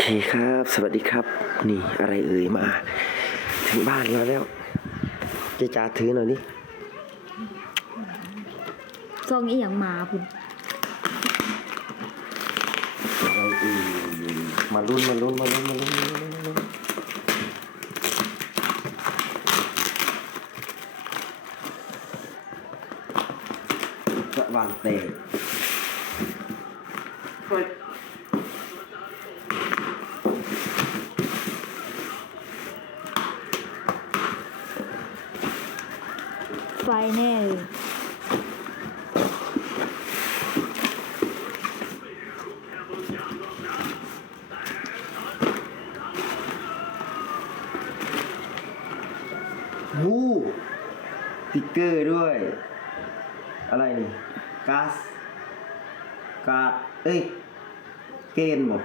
เคครับ สวัสดีครับ นี่อะไรเอ่ยมา ถึงบ้านเราแล้วเจจ๋าถือหน่อยนี่ซองอีหยังหมาพุ่นอะไรเอ่ยมาลุ้นมาลุ้นมาลุ้นมาลุ้นมาลุ้นมาลุ้นสว่างเตะ ฟแน่เลยวู้ติ๊กเกอร์ด้วย อะไรนี่ก๊าซกาดเอ้ย เกณฑ์บอก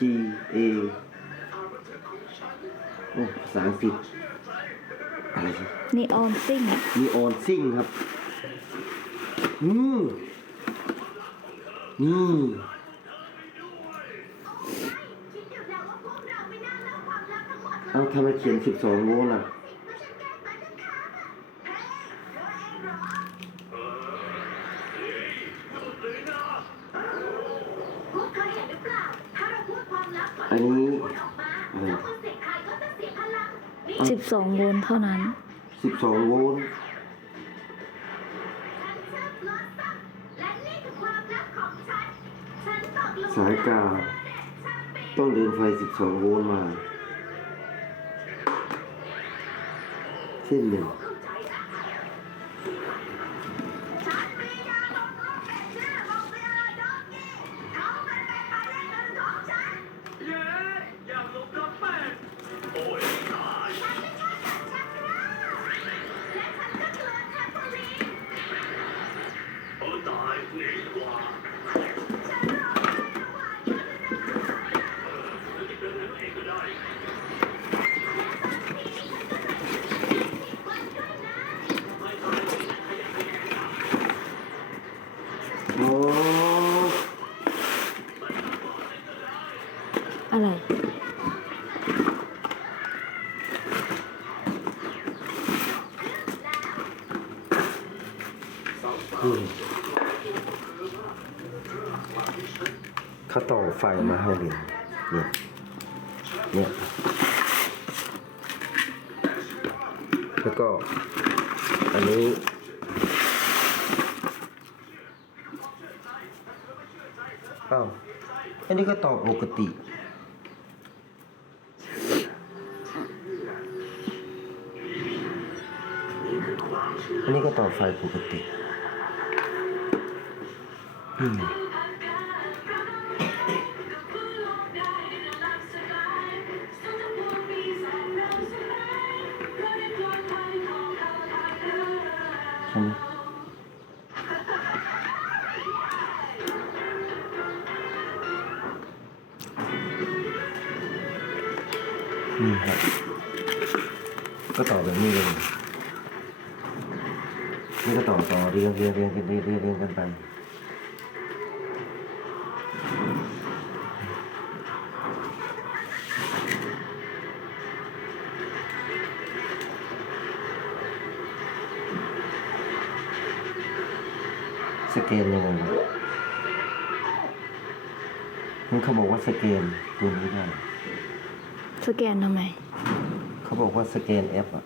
G A โอ้ภาษาอังกฤษ อะไรสินีออนซิ่งมีออนซิ่งครับ อืมนี่เอาทำไมเขียนสิบสองโวลต์ล่ะอันนี้ อะไร12โวลต์เท่านั้น สิบสองโวลต์สายกาวต้องเดินไฟสิบสองโวลต์มา เส้นหนึ่ง เขาต่อไฟมาให้เลยเนี่ยเนี่ยแล้วก็อันนี้อ้าวอันนี้ก็ต่อปกติอันนี้ก็ต่อไฟปกติ นี่ครับ ก็ต่อแบบนี้เลยนี่ก็ต่อต่อเรียงเรียงเรียงเรียงเรียงเรียงกันไป สแกนยังไงวะมันเขาบอกว่าสแกนตัวนี้ได้ สแกนทำไม เขาบอกว่าสแกนแอปอะ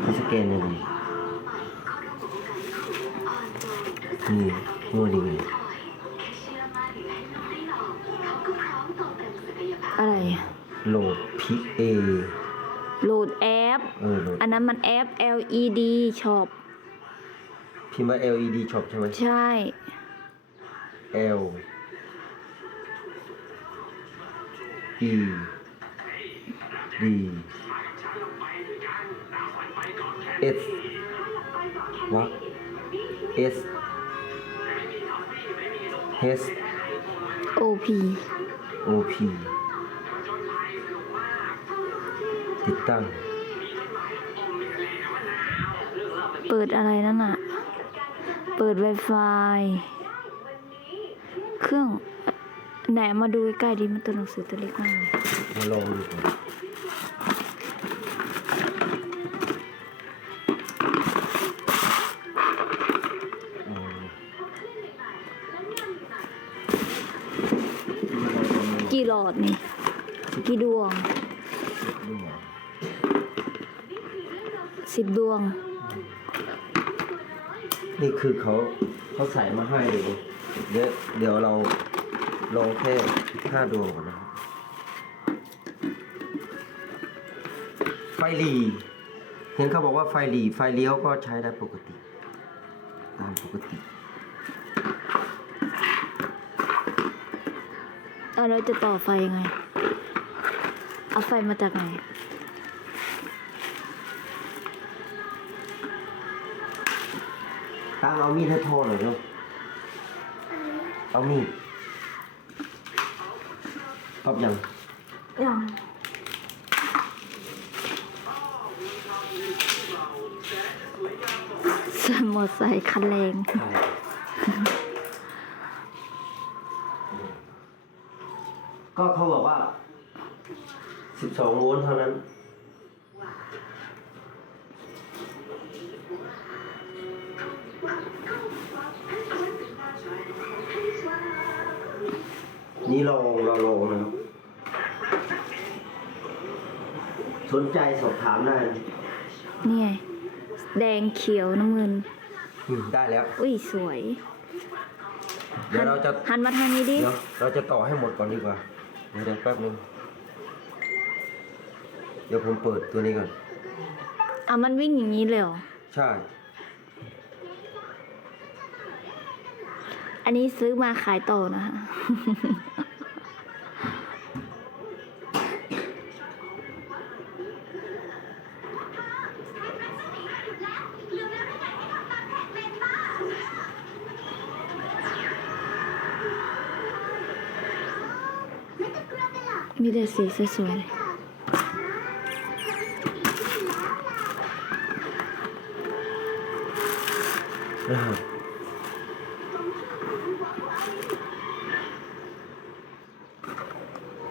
เขาสแกนยังไงนี่งวดยังไงอะไรโหลดพีเอ โหลดแอป เออโหลดอันนั้นมันแอป LED Shop พิมพ์ว่า LED Shop ใช่ไหม ใช่ L E D S วะ S H OP O P ติดตั้ง เปิดอะไรนั่นน่ะเปิด Wi-Fi เครื่องไหนมาดูใกล้ๆดิมันตัวหนังสือตัวเล็กมากเลยมาลองดูก่อนอืมกี่หลอดนี่ กี่ดวง สิบดวง นี่คือเขาเขาใส่มาให้เลยเดี๋ยวเดี๋ยวเราลองแค่ห้าดวงก่อนนะครับไฟหลีเห็นเขาบอกว่าไฟหลีไฟเลี้ยวก็ใช้ได้ปกติ ตามปกติเอาเราจะต่อไฟยังไง เอาไฟมาจากไหน ตามเอามีดให้พ่อหน่อยเนาะเอามีดครอบยังยังสมอไซค์คันแรงใช่ก็เขาบอกว่าสิบสองโวลต์เท่านั้น ลองเราลองนะครับสนใจสอบถามได้นะนี่ไงแดงเขียวน้ำเงิน อืมได้แล้ว อุ้ยสวยเดี๋ยวเราจะ หันมาทางนี้ดิ เดี๋ยวเราจะต่อให้หมดก่อนดีกว่าเดี๋ยวเดี๋ยวแป๊บนึงเดี๋ยวผมเปิดตัวนี้ก่อน อะมันวิ่งอย่างนี้เลยเหรอ ใช่ อันนี้ซื้อมาขายต่อนะคะ มีแต่สีสวยๆเลยรหัส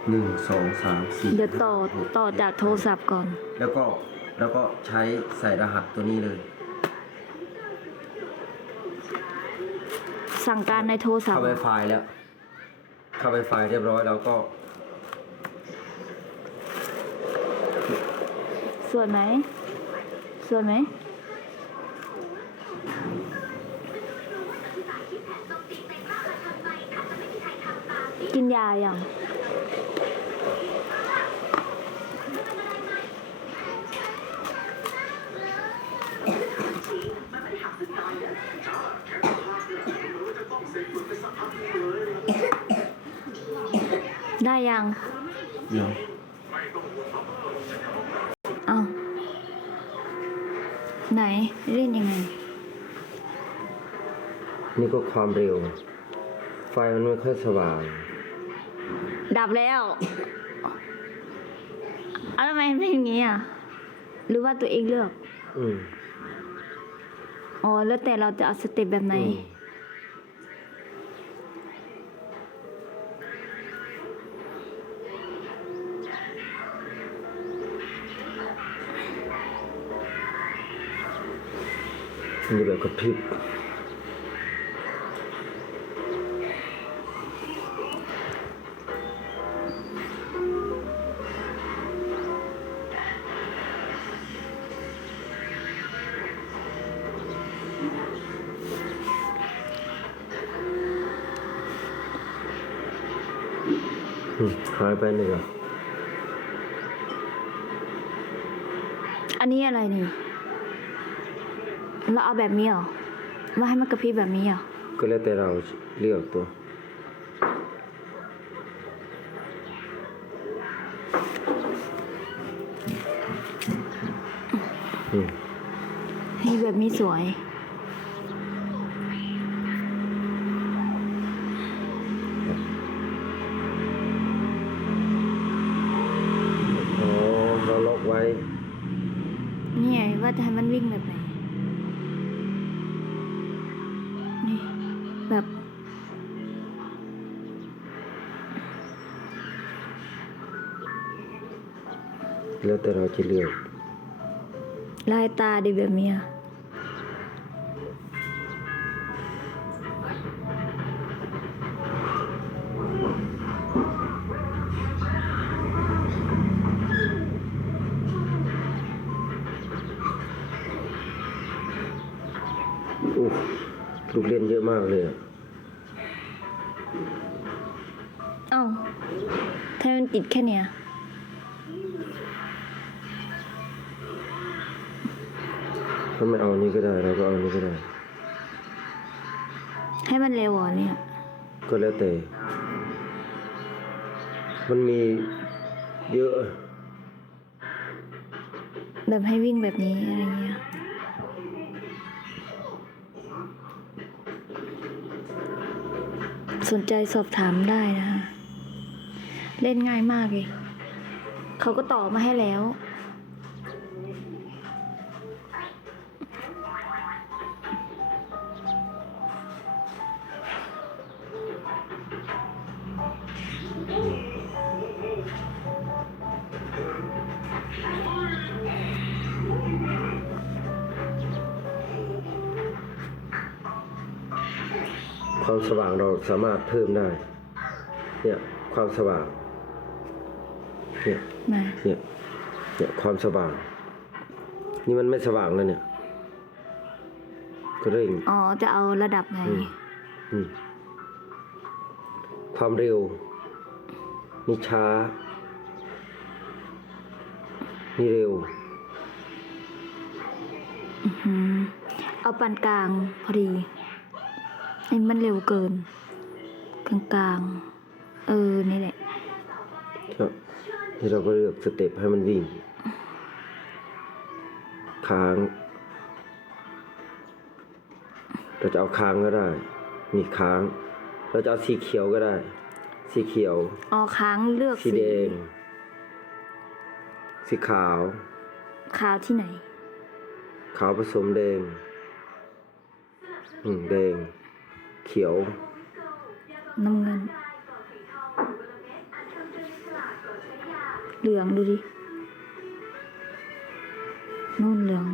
หนึ่งสองสามสี่เดี๋ยวต่อต่อจากโทรศัพท์ก่อน แล้วก็แล้วก็ใช้ใส่รหัสตัวนี้เลย สั่งการในโทรศัพเข้าท์ไปไฟล์แล้ว เข้าไปไฟล์เรียบร้อยแล้วก็ สวยไหมสวยไหมกินยาอย่างได้ยังเดี๋ยว เล่นยังไง นี่ก็ความเร็ว ไฟมันไม่ค่อยสว่าง ดับแล้วเอาทำไมมันเป็นอย่างนี้อะ หรือว่าตัวเองเลือก อืม อ๋อ แล้วแต่เราจะเอาสเต็ปแบบไหน อืม นี่แบบกระพริบหายไปหนึ่งอะอันนี้อะไรนี่ เราเอาแบบนี้เหรอว่าให้มันกระพริบแบบนี้เหรอก็แล้วแต่เราเลือกตัว อืมนี่แบบนี้สวยอ๋อเราล็อกไว้ นี่ไงว่าจะให้มันวิ่งแบบไหนนี่แบบ แล้วแต่เราจะเลือก ลายตาดีแบบเนี้ยอู้ลูกเล่นเยอะมากเลยอะเอ้าถ้ามันติดแค่เนี้ย ถ้าไม่เอาอันนี้ก็ได้เราก็เอาอันนี้ก็ได้ ให้มันเร็วเหรอเนี่ย ก็แล้วแต่ มันมีเยอะ แบบให้วิ่งแบบนี้อะไรเงี้ย สนใจสอบถามได้นะคะ เล่นง่ายมากเลย เขาก็ต่อมาให้แล้ว ความสว่างเราสามารถเพิ่มได้ เนี่ยความสว่าง เนี่ยมาเนี่ยเนี่ยความสว่าง นี่มันไม่สว่างแล้วเนี่ย ก็เร่งอ๋อจะเอาระดับไหนอืมอืมความเร็วนี่ช้า นี่เร็วอืมเอาปานกลางพอดี ไอ้มันเร็วเกิน กลางกลางๆเออ นี่แหละก็ที่เราก็เลือกสเต็ปให้มันวิ่ง ค้าง เราจะเอาค้างก็ได้ นี่ค้าง เราจะเอาสีเขียวก็ได้ สีเขียว อ๋อค้างเลือกสีแดง สีขาว ขาวที่ไหน ขาวผสมแดง อืมแดง เขียว น้ำเงิน เหลืองดูดินู่นเหลือง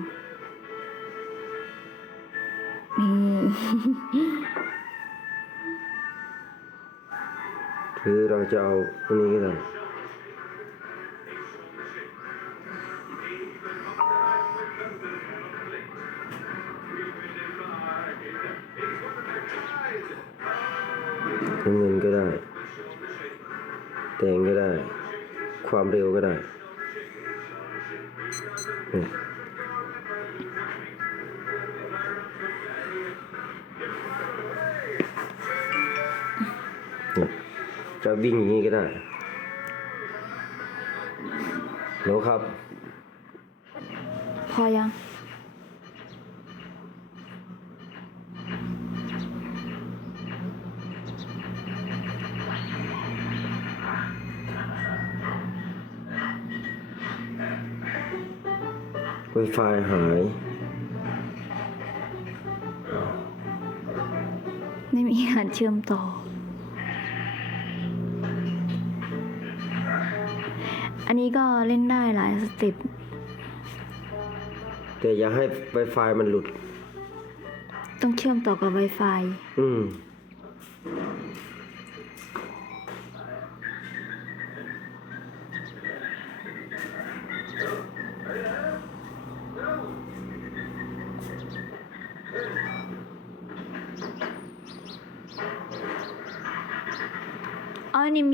นี่หรือเราจะเอาอันนี้ก็ได้ ความเร็วก็ได้ จะวิ่งอย่างนี้ก็ได้โหลครับ พอยัง Wi-Fi หาย ไม่มีการเชื่อมต่อ อันนี้ก็เล่นได้หลายสเต็ปแต่อย่าให้ Wi-Fi มันหลุด ต้องเชื่อมต่อกับ Wi-Fi อืม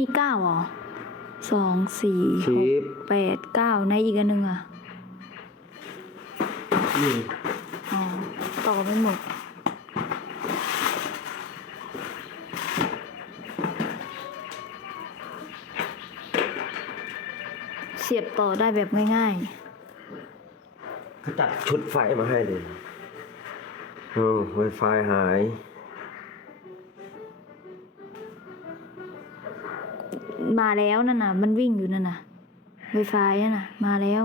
มีเก้าเหรอสองสี่หชิกปแปดเก้าในอีกอันหนึ่งอะอืมอ๋อ ต่อไม่หมด เสียบต่อได้แบบง่ายเขาจัดชุดไฟมาให้เลยโอ้ Wi-Fi หาย มาแล้วนั่นน่ะ มันวิ่งอยู่นั่นน่ะไวไฟนั่นน่ะ มาแล้ว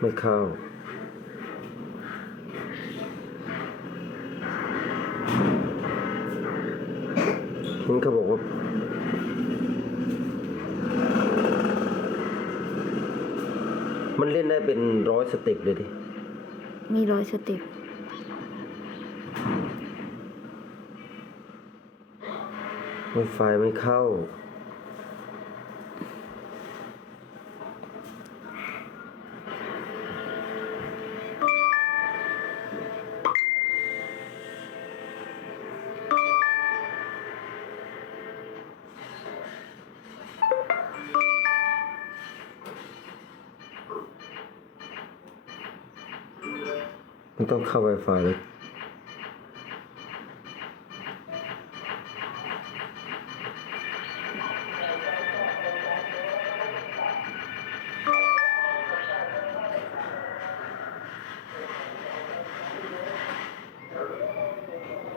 ไม่เข้า มันเขาบอกว่ามันเล่นได้เป็นร้อยสเต็ปเลยดิ มีร้อยสเต็ป ไฟไม่เข้า มันต้องเข้า Wi-Fi เลย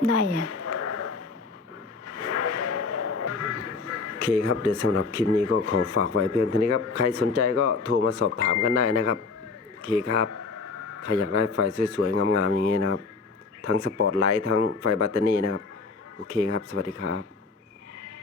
ได้อะโอเคครับเดี๋ยวสำหรับคลิปนี้ก็ขอฝากไว้เพียงเท่านี้ครับ ใครสนใจก็โทรมาสอบถามกันได้นะครับโอเคครับ ใครอยากได้ไฟสวยๆงามๆอย่างนี้นะครับ ทั้งสปอตไลท์ทั้งไฟบัตเตอรี่นะครับ โอเคครับ สวัสดีครับ